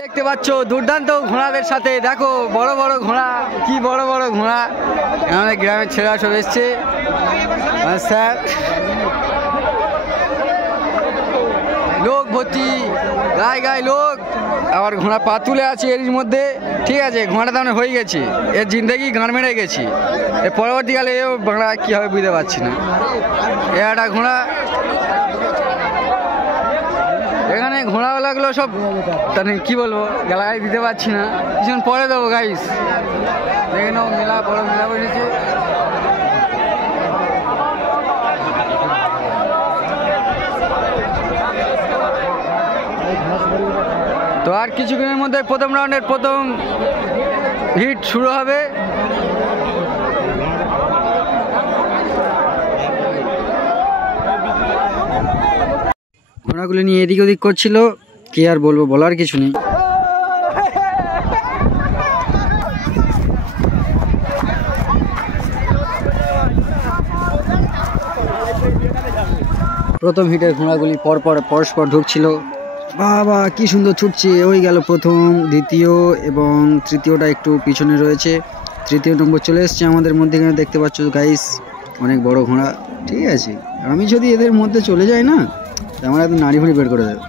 দেখতে পাচ্ছ দুর্দান্ত ঘোড়াদের সাথে দেখো বড় বড় ঘোড়া, কি বড় বড় ঘোড়া। আমাদের গ্রামের ছেলেরা সব এসছে স্যার, লোক ভর্তি, গায়ে গায়ে লোক। আবার ঘোড়া পা তুলে আছে এর মধ্যে, ঠিক আছে। ঘোড়াটা তাহলে হয়ে গেছে, এর জিন্দেগি গান মেরে গেছি। এর পরবর্তীকালে এও বাংলা কী হবে বুঝতে পারছি না। এ একটা ঘোড়া, এখানে ঘোড়াওয়ালাগুলো সব তাহলে কী বলবো, গালাগাই দিতে পারছি না, কিছুক্ষণ পরে দেবো গাইস। দেখে নাও মেলা, বড় মেলা বসেছে। তো আর কিছুক্ষণের মধ্যে প্রথম রাউন্ডের প্রথম হিট শুরু হবে। ঘোড়াগুলো নিয়ে এদিক ওদিক করছিল, কি আর বলবো, বলার কিছু নেই। প্রথম হিটের ঘোড়াগুলি পরস্পর ঢুকছিল। বাবা কি সুন্দর ছুটছে, ওই গেল প্রথম, দ্বিতীয় এবং তৃতীয়টা একটু পিছনে রয়েছে। তৃতীয় নম্বর চলে এসছে আমাদের মধ্যে, এখানে দেখতে পাচ্ছ গাইস, অনেক বড় ঘোড়া। ঠিক আছে, আমি যদি এদের মধ্যে চলে যাই না, আমার একদম নাড়ি ভুড়ি বের করে দেবে।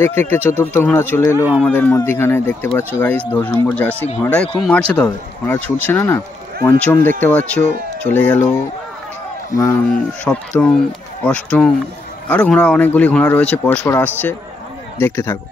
দেখতে দেখতে চতুর্থ ঘোড়া চলে এলো আমাদের মধ্যেখানে, দেখতে পাচ্ছ গাইস 10 নম্বর জার্সি। ঘোড়াটাই খুব মারছে, তবে ঘোড়া ছুটছে না। পঞ্চম দেখতে পাচ্ছ চলে গেল, সপ্তম, অষ্টম, আরও ঘোড়া, অনেকগুলি ঘোড়া রয়েছে, পরস্পর আসছে, দেখতে থাকো।